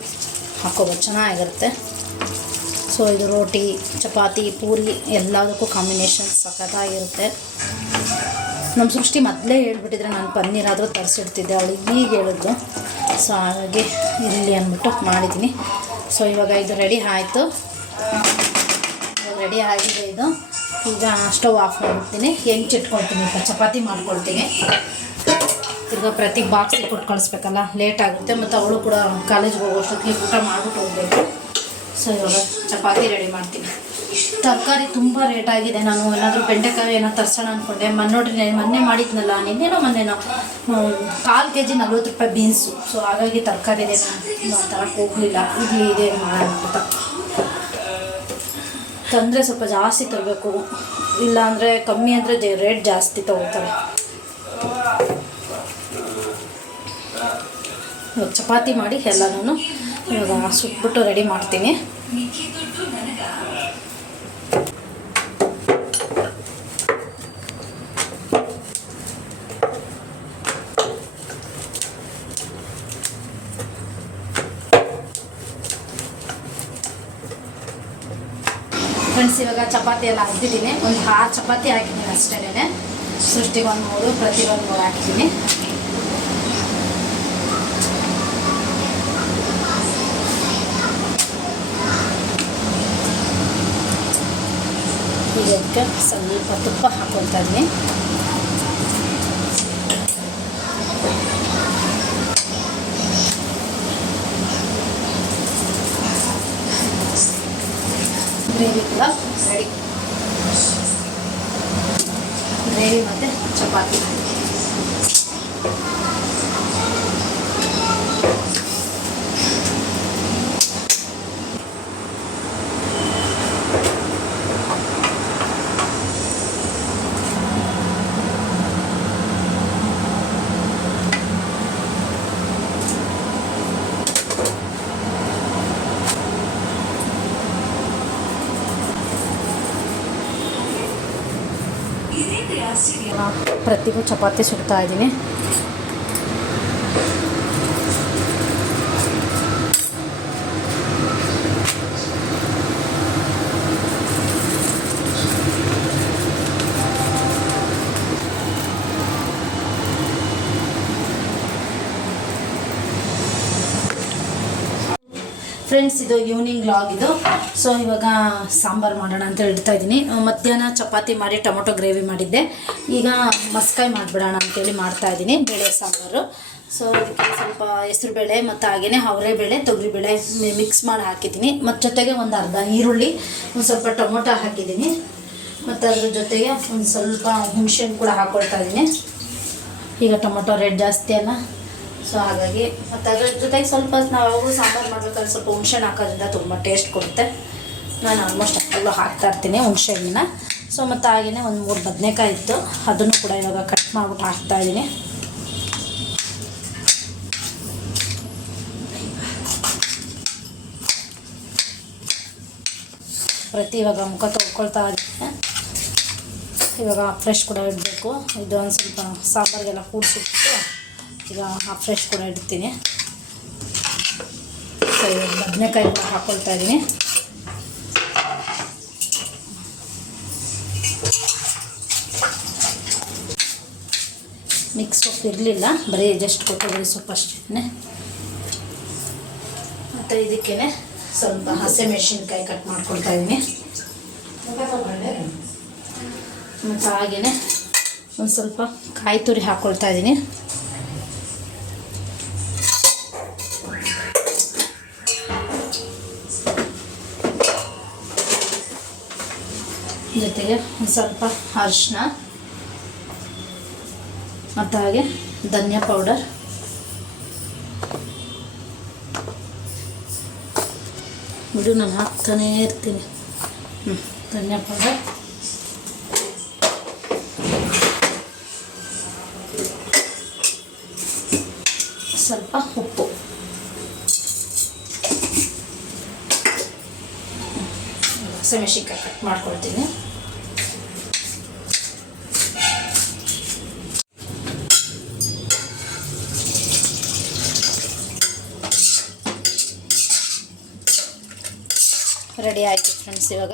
ಹಾಕ್ಕೋಬೋದು, ಚೆನ್ನಾಗಿರುತ್ತೆ. ಸೊ ಇದು ರೋಟಿ, ಚಪಾತಿ, ಪೂರಿ ಎಲ್ಲದಕ್ಕೂ ಕಾಂಬಿನೇಷನ್ ಸಖತ್ತಾಗಿರುತ್ತೆ. ನಮ್ಮ ಸೃಷ್ಟಿ ಮೊದಲೇ ಹೇಳ್ಬಿಟ್ಟಿದ್ರೆ ನಾನು ಪನ್ನೀರಾದರೂ ತರಿಸಿಡ್ತಿದ್ದೆ, ಅವಳಿಗೆ ಈಗ ಹೇಳಿದ್ದು. ಸೊ ಹಾಗಾಗಿ ಇರಲಿ ಅಂದ್ಬಿಟ್ಟು ಮಾಡಿದ್ದೀನಿ. ಸೊ ಇವಾಗ ಇದು ರೆಡಿ ಆಯಿತು. ರೆಡಿ ಆಗಿದೆ ಇದು. ಈಗ ಸ್ಟವ್ ಆಫ್ ಮಾಡಿಬಿಡ್ತೀನಿ, ಹೆಂಚಿಟ್ಕೊಳ್ತೀನಿ. ಈಗ ಚಪಾತಿ ಮಾಡ್ಕೊಳ್ತೀನಿ. ಈಗ ಪ್ರತಿ ಬಾಕ್ಸಿಗೆ ಕೊಟ್ಟು ಕಳಿಸ್ಬೇಕಲ್ಲ, ಲೇಟ್ ಆಗುತ್ತೆ. ಮತ್ತು ಅವಳು ಕೂಡ ಕಾಲೇಜ್ಗೆ ಹೋಗೋಷ್ಟೊತ್ತಿಗೆ ಊಟ ಮಾಡಿಬಿಟ್ಟು ಹೋಗಬೇಕು. ಸೊ ಇವಾಗ ಚಪಾತಿ ರೆಡಿ ಮಾಡ್ತೀನಿ. ತರಕಾರಿ ತುಂಬ ರೇಟ್ ಆಗಿದೆ. ನಾನು ಏನಾದರೂ ಬೆಂಡೆಕಾಯಿ ಏನೋ ತರ್ಸೋಣ ಅಂದ್ಕೊಂಡೆ. ನೋಡ್ರಿ ಮೊನ್ನೆ ಮಾಡಿದ್ನಲ್ಲ, ಮೊನ್ನೆನೋ 1/4 kg 40 ರೂಪಾಯಿ ಬೀನ್ಸು. ಸೊ ಹಾಗಾಗಿ ತರಕಾರಿದೆ ನಾನು ತರಕ್ಕೆ ಹೋಗಲಿಲ್ಲ. ಇದೆ ಮಾಡೋಣ ಅಂತ ತಂದರೆ ಸ್ವಲ್ಪ ಜಾಸ್ತಿ ತರಬೇಕು, ಇಲ್ಲಾಂದರೆ ಕಮ್ಮಿ ಅಂದರೆ ರೇಟ್ ಜಾಸ್ತಿ ತೊಗೊಳ್ತಾರೆ. ಇವಾಗ ಚಪಾತಿ ಮಾಡಿ ಎಲ್ಲನೂ ಇವಾಗ ಸುಟ್ಬಿಟ್ಟು ರೆಡಿ ಮಾಡ್ತೀನಿ. ಫ್ರೆಂಡ್ಸ್ ಇವಾಗ ಚಪಾತಿ ಎಲ್ಲ ಹಾಕಿದ್ದೀನಿ. ಒಂದು 6 ಚಪಾತಿ ಹಾಕಿದ್ದೀನಿ ಅಷ್ಟೇ. ಸೃಷ್ಟಿಗೆ 1 3, ಪ್ರತಿಯೊಂದು 3 ಹಾಕಿದ್ದೀನಿ. ಇದಕ್ಕೆ ಸ್ವಲ್ಪ ತುಪ್ಪ ಹಾಕ್ಕೊಳ್ತಾ ಇದ್ದೀನಿ. ಗ್ರೇವಿ ಕೂಡ ರೆಡಿ. ಗ್ರೇವಿ ಮತ್ತು ಚಪಾತಿ. ಪ್ರತಿಗೂ ಚಪಾತಿ ಸುಡ್ತಾ ಇದ್ದೀನಿ. ಫ್ರೆಂಡ್ಸ್, ಇದು ಈವ್ನಿಂಗ್ ಲಾಗ್ ಇದು. ಸೊ ಇವಾಗ ಸಾಂಬಾರು ಮಾಡೋಣ ಅಂತ ಇಡ್ತಾ ಇದ್ದೀನಿ. ಮಧ್ಯಾಹ್ನ ಚಪಾತಿ ಮಾಡಿ ಟೊಮೊಟೊ ಗ್ರೇವಿ ಮಾಡಿದ್ದೆ. ಈಗ ಮಸ್ಕಾಯಿ ಮಾಡಿಬಿಡೋಣ ಅಂತೇಳಿ ಮಾಡ್ತಾಯಿದ್ದೀನಿ, ಬೇಳೆ ಸಾಂಬಾರು. ಸೊ ಅದಕ್ಕೆ ಸ್ವಲ್ಪ ಹೆಸರುಬೇಳೆ ಮತ್ತು ಹಾಗೆಯೇ ಅವರೆಬೇಳೆ ತೊಗರಿಬೇಳೆ ಮಿಕ್ಸ್ ಮಾಡಿ ಹಾಕಿದ್ದೀನಿ. ಮತ್ತು ಜೊತೆಗೆ ಒಂದು ಅರ್ಧ ಈರುಳ್ಳಿ, ಒಂದು ಸ್ವಲ್ಪ ಟೊಮೊಟೊ ಹಾಕಿದ್ದೀನಿ. ಮತ್ತು ಅದ್ರ ಜೊತೆಗೆ ಒಂದು ಸ್ವಲ್ಪ ಹುಣಸೆಹಣ್ಣು ಕೂಡ ಹಾಕ್ಕೊಳ್ತಾ ಇದ್ದೀನಿ. ಈಗ ಟೊಮೊಟೊ ರೇಟ್ ಜಾಸ್ತಿ ಅಲ್ಲ, ಸೊ ಹಾಗಾಗಿ. ಮತ್ತು ಅದ್ರ ಜೊತೆಗೆ ಸ್ವಲ್ಪ ನಾವು ಸಾಂಬಾರು ಮಾಡ್ಬೇಕಾದ್ರೆ ಸ್ವಲ್ಪ ಹುಣಸೆಹಣ್ಣು ಹಾಕೋದ್ರಿಂದ ತುಂಬ ಟೇಸ್ಟ್ ಕೊಡುತ್ತೆ. ನಾನು ಆಲ್ಮೋಸ್ಟ್ ಅಲ್ಲೂ ಹಾಕ್ತಾಯಿರ್ತೀನಿ ಹುಣಸೆಹಣ್ಣನ್ನ. ಸೊ ಮತ್ತು ಹಾಗೆಯೇ ಒಂದು 3 ಬದನೆಕಾಯಿ ಇತ್ತು, ಅದನ್ನು ಕೂಡ ಇವಾಗ ಕಟ್ ಮಾಡಿಬಿಟ್ಟು ಹಾಕ್ತಾಯಿದ್ದೀನಿ. ಇವಾಗ ಮುಖ ತೊಳ್ಕೊಳ್ತಾ ಇದ್ದೀನಿ. ಇವಾಗ ಫ್ರೆಶ್ ಕೂಡ ಇಡಬೇಕು. ಇದು ಒಂದು ಸ್ವಲ್ಪ ಸಾಂಬಾರಿಗೆಲ್ಲ ಕೂಡಿಸಿಬಿಟ್ಟು ಈಗ ಫ್ರೆಶ್ ಕೂಡ ಇಡ್ತೀನಿ. ಸೊ ಇವಾಗ ಬದನೆಕಾಯಿ ಕೂಡ ಹಾಕ್ಕೊಳ್ತಾ ಇದ್ದೀನಿ. ಮಿಕ್ಸ್ ಸೊಪ್ಪು ಇರಲಿಲ್ಲ, ಬರೀ ಜಸ್ಟ್ ಕೊತ್ತಂಬರಿ ಸೊಪ್ಪು ಅಷ್ಟೇ. ಮತ್ತು ಇದಕ್ಕೇ ಸ್ವಲ್ಪ ಹಸಿಮೆಣಸಿನ್ಕಾಯಿ ಕಟ್ ಮಾಡ್ಕೊಳ್ತಾ ಇದ್ದೀನಿ. ಮತ್ತು ಹಾಗೆಯೇ ಒಂದು ಸ್ವಲ್ಪ ಕಾಯಿ ತುರಿ ಹಾಕ್ಕೊಳ್ತಾ ಇದ್ದೀನಿ. ಜೊತೆಗೆ ಒಂದು ಸ್ವಲ್ಪ ಅರಿಶಿನ ಮತ್ತು ಹಾಗೆ ಧನಿಯಾ ಪೌಡರ್, ಬಿಡು ನಾನು ಹಾಕ್ತಾನೇ ಇರ್ತೀನಿ. ಧನಿಯಾ ಪೌಡರ್, ಸ್ವಲ್ಪ ಉಪ್ಪು, ಹಸಿಮೆಣಸಿನ್ಕಾಯಿ ಕಟ್ ಮಾಡ್ಕೊಳ್ತೀನಿ. ರೆಡಿ ಆಯಿತು ಫ್ರೆಂಡ್ಸ್. ಇವಾಗ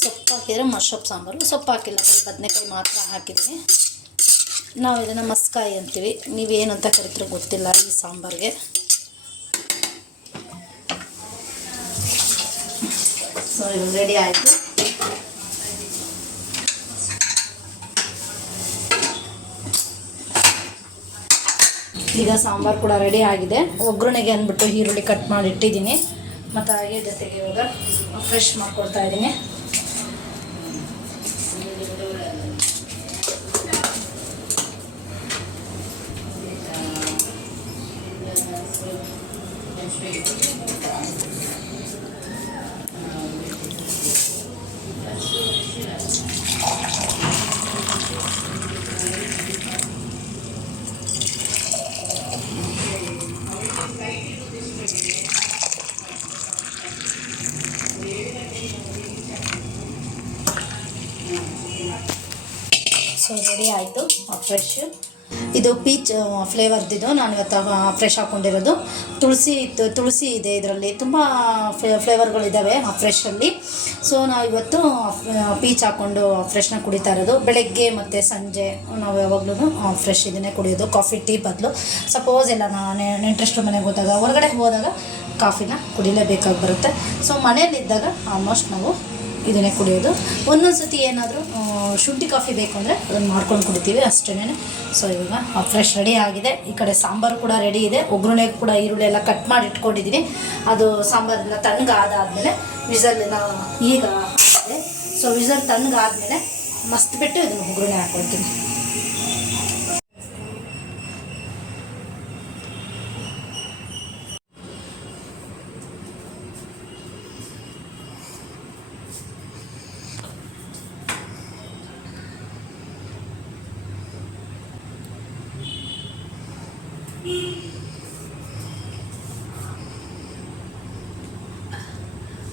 ಸೊಪ್ಪು ಹಾಕಿದರೆ ಮಸ್ಸೊಪ್ಪು ಸಾಂಬಾರು, ಸೊಪ್ಪು ಹಾಕಿಲ್ಲ, ಬರೀ ಬದನೆಕಾಯಿ ಮಾತ್ರ ಹಾಕಿದ್ದೀನಿ. ನಾವು ಇದನ್ನು ಮಸ್ಕಾಯಿ ಅಂತೀವಿ, ನೀವೇನು ಅಂತ ಕರಿತೀರೋ ಗೊತ್ತಿಲ್ಲ ಈ ಸಾಂಬಾರಿಗೆ. ಸೊ ಇವಾಗ ರೆಡಿ ಆಯಿತು. ಈಗ ಸಾಂಬಾರು ಕೂಡ ರೆಡಿ ಆಗಿದೆ. ಒಗ್ಗರಣೆಗೆ ಅಂದ್ಬಿಟ್ಟು ಈರುಳ್ಳಿ ಕಟ್ ಮಾಡಿ ಇಟ್ಟಿದ್ದೀನಿ. ಮತ್ತು ಹಾಗೆ ಜೊತೆಗೆ ಇವಾಗ ಫ್ರೆಶ್ ಮಾಡ್ಕೊಳ್ತಾ ಇದ್ದೀನಿ. ಸೊ ರೆಡಿ ಆಯಿತು ಫ್ರೆಶ್. ಇದು ಪೀಚ್ ಫ್ಲೇವರ್ದಿದು ನಾನು ಇವತ್ತು ಫ್ರೆಶ್ ಹಾಕ್ಕೊಂಡಿರೋದು. ತುಳಸಿ ಇದೆ ಇದರಲ್ಲಿ, ತುಂಬ ಫ್ಲೇವರ್ಗಳಿದ್ದಾವೆ ಫ್ರೆಶಲ್ಲಿ. ಸೊ ನಾವು ಇವತ್ತು ಪೀಚ್ ಹಾಕ್ಕೊಂಡು ಫ್ರೆಶ್ನ ಕುಡಿತಾ ಇರೋದು. ಬೆಳಗ್ಗೆ ಮತ್ತು ಸಂಜೆ ನಾವು ಯಾವಾಗಲೂ ಫ್ರೆಶ್ ಇದನ್ನೇ ಕುಡಿಯೋದು, ಕಾಫಿ ಟೀ ಬದಲು. ಸಪೋಸ್ ಎಲ್ಲ ನಾನು ನೆಂಟ್ರೆಸ್ಟ್ ಮನೆಗೆ ಹೋದಾಗ, ಹೊರಗಡೆ ಹೋದಾಗ ಕಾಫಿನ ಕುಡಿಲೇಬೇಕಾಗಿ ಬರುತ್ತೆ. ಸೊ ಮನೆಯಲ್ಲಿದ್ದಾಗ ಆಲ್ಮೋಸ್ಟ್ ನಾವು ಇದನ್ನೇ ಕುಡಿಯೋದು. ಒಂದೊಂದು ಸತಿ ಏನಾದರೂ ಶುಂಠಿ ಕಾಫಿ ಬೇಕು ಅಂದರೆ ಅದನ್ನು ಮಾಡ್ಕೊಂಡು ಕುಡಿತೀವಿ ಅಷ್ಟೇ. ಸೊ ಇವಾಗ ಫ್ರೆಶ್ ರೆಡಿ ಆಗಿದೆ. ಈ ಕಡೆ ಸಾಂಬಾರು ಕೂಡ ರೆಡಿ ಇದೆ. ಒಗ್ಗರಣೆ ಕೂಡ ಈರುಳ್ಳಿ ಎಲ್ಲ ಕಟ್ ಮಾಡಿ ಇಟ್ಕೊಂಡಿದ್ದೀನಿ. ಅದು ಸಾಂಬಾರೆಲ್ಲ ತಣ್ಣಗಾದಾದಮೇಲೆ ವಿಸಲ್ನ ಈಗ ಹಾಕಿದೆ. ಸೊ ವಿಸಲ್ ತಣ್ಣಗಾದಮೇಲೆ ಮಸ್ತ್ ಬಿಟ್ಟು ಇದನ್ನು ಒಗ್ಗರಣೆ ಹಾಕ್ಕೊಳ್ತೀನಿ.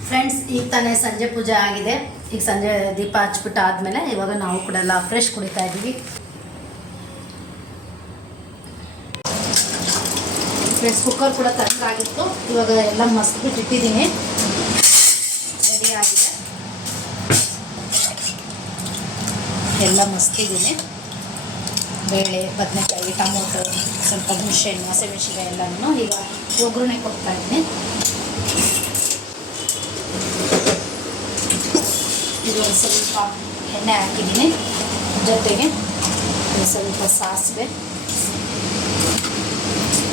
ಫ್ರೆಂಡ್ಸ್, ಈಗ ತಾನೇ ಸಂಜೆ ಪೂಜೆ ಆಗಿದೆ. ಈಗ ಸಂಜೆ ದೀಪ ಹಚ್ಬಿಟ್ಟು ಆದಮೇಲೆ ಇವಾಗ ನಾವು ಕೂಡ ಎಲ್ಲ ಫ್ರೆಶ್ ಕುಡಿತಾ ಇದ್ದೀವಿ. ಫ್ರೆಂಡ್ಸ್, ಕುಕ್ಕರ್ ಕೂಡ ತಣ್ಣಗಾಗಿತ್ತು. ಇವಾಗ ಎಲ್ಲ ಮಸ್ತ್ ಬಿಟ್ಟು ಇಟ್ಟಿದ್ದೀನಿ. ರೆಡಿ ಆಗಿದೆ, ಎಲ್ಲ ಮಸ್ತಿದ್ದೀನಿ. ಬೇಳೆ, ಬದನೆಕಾಯಿ, ಟೊಮೊಟೊ, ಸ್ವಲ್ಪ ಹುಣಸೆಹಣ್ಣು, ಹಸಿಮೆಣಸಿನಕಾಯಿ ಎಲ್ಲನೂ ಈಗ ಒಗ್ಗರಣೆ ಕೊಡ್ತಾ ಇದ್ದೀನಿ. ಇದು ಒಂದು ಸ್ವಲ್ಪ ಎಣ್ಣೆ ಹಾಕಿದ್ದೀನಿ. ಜೊತೆಗೆ ಒಂದು ಸ್ವಲ್ಪ ಸಾಸಿವೆ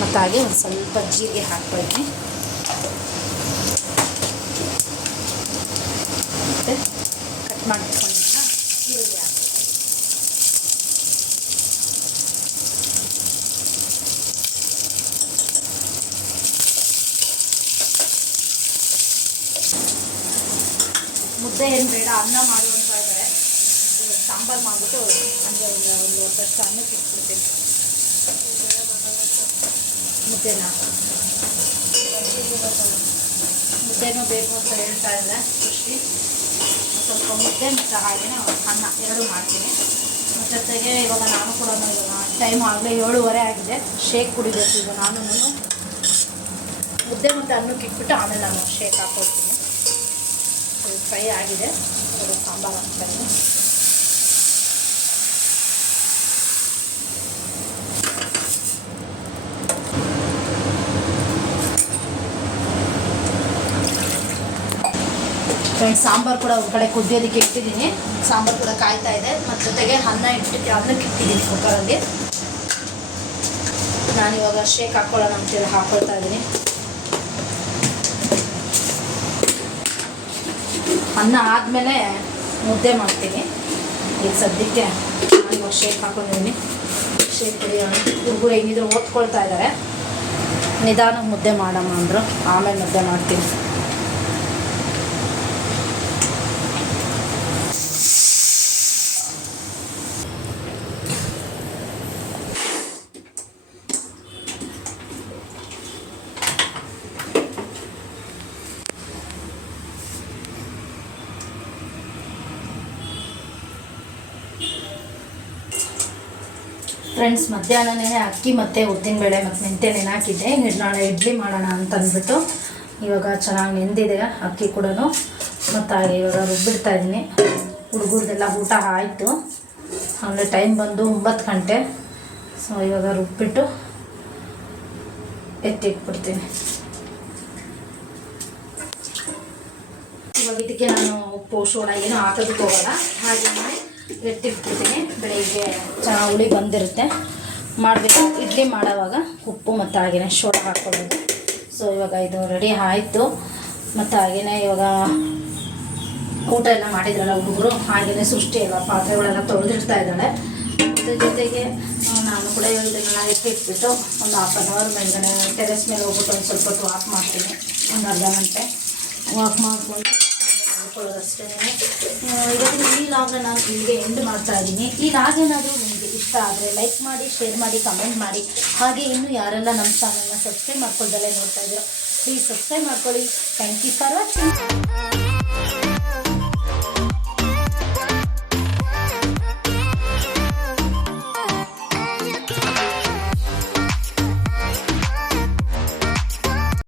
ಮತ್ತು ಹಾಗೆ ಒಂದು ಸ್ವಲ್ಪ ಜೀರಿಗೆ ಹಾಕ್ಕೊಳ್ತೀನಿ. ಮತ್ತು ಕಟ್ ಮಾಡಿಟ್ಕೊಂಡಿದ್ದ ಈರುಳ್ಳಿ ಹಾಕಿ ಮುದ್ದೆ ಏನು ಬೇಡ, ಅನ್ನ ಮಾಡುವಂತ ಇದ್ದಾರೆ. ಸಾಂಬಾರು ಮಾಡಿಬಿಟ್ಟು ಹಂಗೆ ಒಂದು ಹೊತ್ತಷ್ಟು ಅನ್ನಕ್ಕೆ ಇಟ್ಬಿಡ್ತೀನಿ. ಮುದ್ದೆನೂ ಬೇಕು ಅಂತ ಹೇಳ್ತಾ ಇದ್ದೆ ಸೃಷ್ಟಿ. ಸ್ವಲ್ಪ ಮುದ್ದೆ ಮತ್ತು ಹಾಗೆಯೇ ಅನ್ನ ಎರಡೂ ಮಾಡ್ತೀನಿ. ಜೊತೆಗೆ ಇವಾಗ ನಾನು ಕೂಡ ಇವಾಗ ಟೈಮ್ ಆಗಲೇ 7:30 ಆಗಿದೆ. ಶೇಕ್ ಕುಡಿಬೇಕು ಈಗ. ನಾನು ಮುದ್ದೆ ಮತ್ತು ಅನ್ನಕ್ಕೆ ಇಟ್ಬಿಟ್ಟು ಆಮೇಲೆ ನಾನು ಶೇಕ್ ಹಾಕ್ಕೊಡ್ತೀನಿ. ಫ್ರೈ ಆಗಿದೆ. ಅದು ಸಾಂಬಾರು ಹಾಕ್ತಾಯಿದ್ದೀನಿ. ಫ್ರೆಂಡ್ಸ್, ಸಾಂಬಾರು ಕೂಡ ಒಂದು ಕಡೆ ಕುದಿಯೋದಕ್ಕೆ ಇಟ್ಟಿದ್ದೀನಿ. ಸಾಂಬಾರು ಕೂಡ ಕಾಯ್ತಾ ಇದೆ. ಮತ್ತು ಜೊತೆಗೆ ಅನ್ನಕ್ಕೆ ಇಟ್ಟಿದ್ದೀನಿ ಕುಕ್ಕರಲ್ಲಿ. ನಾನಿವಾಗ ಶೇಕ್ ಹಾಕ್ಕೊಳ್ಳೋಣ ಅಂತೇಳಿ ಹಾಕ್ಕೊಳ್ತಾ ಇದ್ದೀನಿ. ಅನ್ನ ಆದಮೇಲೆ ಮುದ್ದೆ ಮಾಡ್ತೀನಿ. ಈಗ ಸದ್ಯಕ್ಕೆ ನಾನಿವಾಗ ಶೇಕ್ ಹಾಕ್ಕೊಂಡಿದ್ದೀನಿ. ಶೇಕ್ ಕುಡಿಯೋಣ. ಹುಡುಗರು ಹೆಂಗಿದ್ರು ಓದ್ಕೊಳ್ತಾ ಇದ್ದಾರೆ. ನಿಧಾನಕ್ಕೆ ಮುದ್ದೆ ಮಾಡಮ್ಮ ಅಂದರು. ಆಮೇಲೆ ಮುದ್ದೆ ಮಾಡ್ತೀನಿ. ಫ್ರೆಂಡ್ಸ್, ಮಧ್ಯಾಹ್ನನೇ ಅಕ್ಕಿ ಮತ್ತು ಉದ್ದಿನಬೇಳೆ ಮತ್ತು ಮೆಂತ್ಯ ನೆನೆಹಾಕಿದ್ದೆ. ನಾಳೆ ಇಡ್ಲಿ ಮಾಡೋಣ ಅಂತ ಅಂದ್ಬಿಟ್ಟು ಇವಾಗ ಚೆನ್ನಾಗಿ ನೆಂದಿದೆ ಅಕ್ಕಿ ಕೂಡ. ಮತ್ತು ಹಾಗೆ ಇವಾಗ ರುಬ್ಬಿಡ್ತಾ ಇದ್ದೀನಿ. ಹುಡುಗರದೆಲ್ಲ ಊಟ ಆಯಿತು. ಆಮೇಲೆ ಟೈಮ್ ಬಂದು 9 ಗಂಟೆ. ಸೊ ಇವಾಗ ರುಬ್ಬಿಟ್ಟು ಎತ್ತಿಟ್ಬಿಡ್ತೀನಿ. ಇವಾಗ ಇದಕ್ಕೆ ನಾನು ಉಪ್ಪು ಸೋಡಾ ಏನೂ ಹಾಕೋದಕ್ಕೆ ಹೋಗಲ್ಲ. ಹಾಗೆ ಎತ್ತಿಟ್ಬಿಡ್ತೀನಿ. ಬೆಳಿಗ್ಗೆ ಚೆನ್ನಾಗಿ ಹುಳಿ ಬಂದಿರುತ್ತೆ. ಮಾಡಬೇಕು ಇಡ್ಲಿ ಮಾಡೋವಾಗ ಉಪ್ಪು ಮತ್ತು ಹಾಗೆಯೇ ಸೋಡಾ ಹಾಕ್ಕೊಬೋದು. ಸೊ ಇವಾಗ ಇದು ರೆಡಿ ಆಯಿತು. ಮತ್ತು ಹಾಗೆಯೇ ಇವಾಗ ಊಟ ಎಲ್ಲ ಮಾಡಿದ್ರಲ್ಲ ಹುಡುಗರು, ಹಾಗೆಯೇ ಸೃಷ್ಟಿ ಎಲ್ಲ ಪಾತ್ರೆಗಳೆಲ್ಲ ತೊಳೆದಿಡ್ತಾ ಇದ್ದಾಳೆ. ಮತ್ತು ಜೊತೆಗೆ ನಾನು ಕೂಡ ಇದನ್ನೆಲ್ಲ ಎತ್ತಿಟ್ಬಿಟ್ಟು ಒಂದು 1/2 ಅವರ್ ಮೇಲ್ಗಡೆ ಟೆರೆಸ್ ಮೇಲೆ ಹೋಗ್ಬಿಟ್ಟು ಒಂದು ಸ್ವಲ್ಪ ಹೊತ್ತು ವಾಕ್ ಮಾಡ್ತೀನಿ. ಒಂದು ಅರ್ಧ ಗಂಟೆ ವಾಕ್ ಮಾಡಿಕೊಂಡು ಮಾಡ್ಕೊಳ್ಳೋದಷ್ಟೇ. ಇವತ್ತಿನ ಈ ಲಾಗ್ನ ನಾನು ಇಲ್ಲಿಗೆ ಎಂಡ್ ಮಾಡ್ತಾ ಇದ್ದೀನಿ. ಈ ಲಾಗ್ ಏನಾದರೂ ನಿಮಗೆ ಇಷ್ಟ ಆದರೆ ಲೈಕ್ ಮಾಡಿ, ಶೇರ್ ಮಾಡಿ, ಕಮೆಂಟ್ ಮಾಡಿ. ಹಾಗೆ ಇನ್ನೂ ಯಾರೆಲ್ಲ ನಮ್ಮ ಚಾನಲ್ನ ಸಬ್ಸ್ಕ್ರೈಬ್ ಮಾಡ್ಕೊಳ್ದಲ್ಲೇ ನೋಡ್ತಾ ಇದ್ದೀರೋ ಪ್ಲೀಸ್ ಸಬ್ಸ್ಕ್ರೈಬ್ ಮಾಡ್ಕೊಳ್ಳಿ. Thank you for watching.